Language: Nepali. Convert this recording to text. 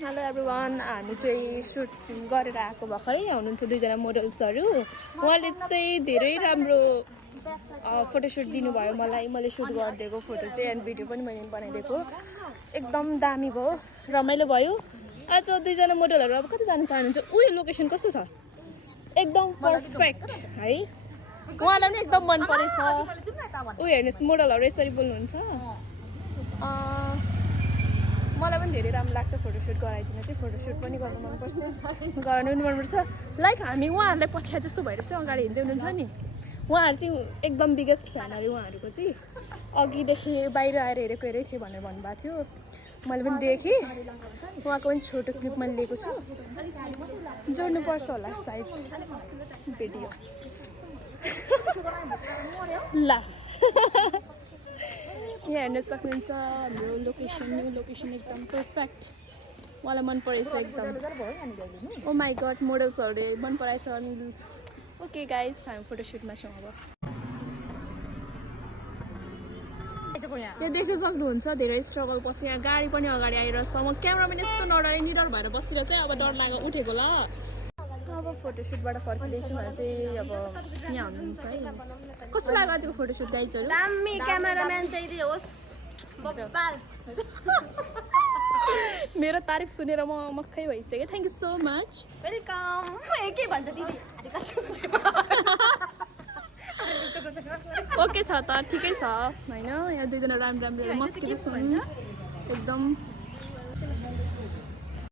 हेलो एभ्रिवान, हामी चाहिँ सुट गरेर आएको भर्खरै हुनुहुन्छ दुईजना मोडल्सहरू। उहाँले चाहिँ धेरै राम्रो फोटोसुट दिनुभयो मलाई। मैले सुट गरिदिएको फोटो चाहिँ एन्ड भिडियो पनि मैले बनाइदिएको, एकदम दामी भयो, रमाइलो भयो। आज दुईजना मोडलहरू अब कति जान चाहनुहुन्छ? उयो लोकेसन कस्तो छ? एकदम पर्फेक्ट है, उहाँलाई पनि एकदम मन परेछ। उयो हेर्नुहोस्, मोडलहरू यसरी बोल्नुहुन्छ। मलाई पनि धेरै राम्रो लाग्छ फोटोसुट गराइदिन चाहिँ। फोटोसुट पनि गर्नु मनपर्छ, गराउनु पनि मनपर्छ। लाइक हामी उहाँहरूलाई पछ्या जस्तो भइरहेछ, अगाडि हिँड्दै हुनुहुन्छ नि। उहाँहरू चाहिँ एकदम बिगेस्ट फ्यान अरे उहाँहरूको चाहिँ। अघिदेखि बाहिर आएर हेरेको थिएँ भनेर भन्नुभएको थियो, मैले पनि देखेँ। उहाँको पनि छोटो क्लिप मैले लिएको छु, जोड्नुपर्छ होला सायद भिडियो। ल यहाँ हेर्न सक्नुहुन्छ हाम्रो लोकेसन। न्यू लोकेसन एकदम पर्फेक्ट, मलाई मन परेछ एकदम। ओ माई गड, मोडल्सहरूले मन पराएछ। अनि ओके गाइस, हामी फोटोसुटमा छौँ अब। यहाँ देख्न सक्नुहुन्छ धेरै स्ट्रगल पछि यहाँ गाडी पनि अगाडि आइरहेछ। म क्यामेराम्यान यस्तो नडरे निडर भएर बसिरहेको चाहिँ अब डर लागेर उठेको ल। अब फोटोसुटबाट फर्किँदैछु भने चाहिँ अब यहाँ हुनुहुन्छ है। कस्तो लाग्यो आजको फोटोसुट गाइजहरू? दामी क्यामेराम्यान चाहिँ होस् बब्बाल। मेरो तारिफ सुनेर म मक्खै भइसकेँ। Thank you so much, welcome. के भन्छ दिदी? ओके छ त, ठिकै छ होइन। यहाँ दुईजना राम्रो राम्रो मस्किलो छन् एकदम।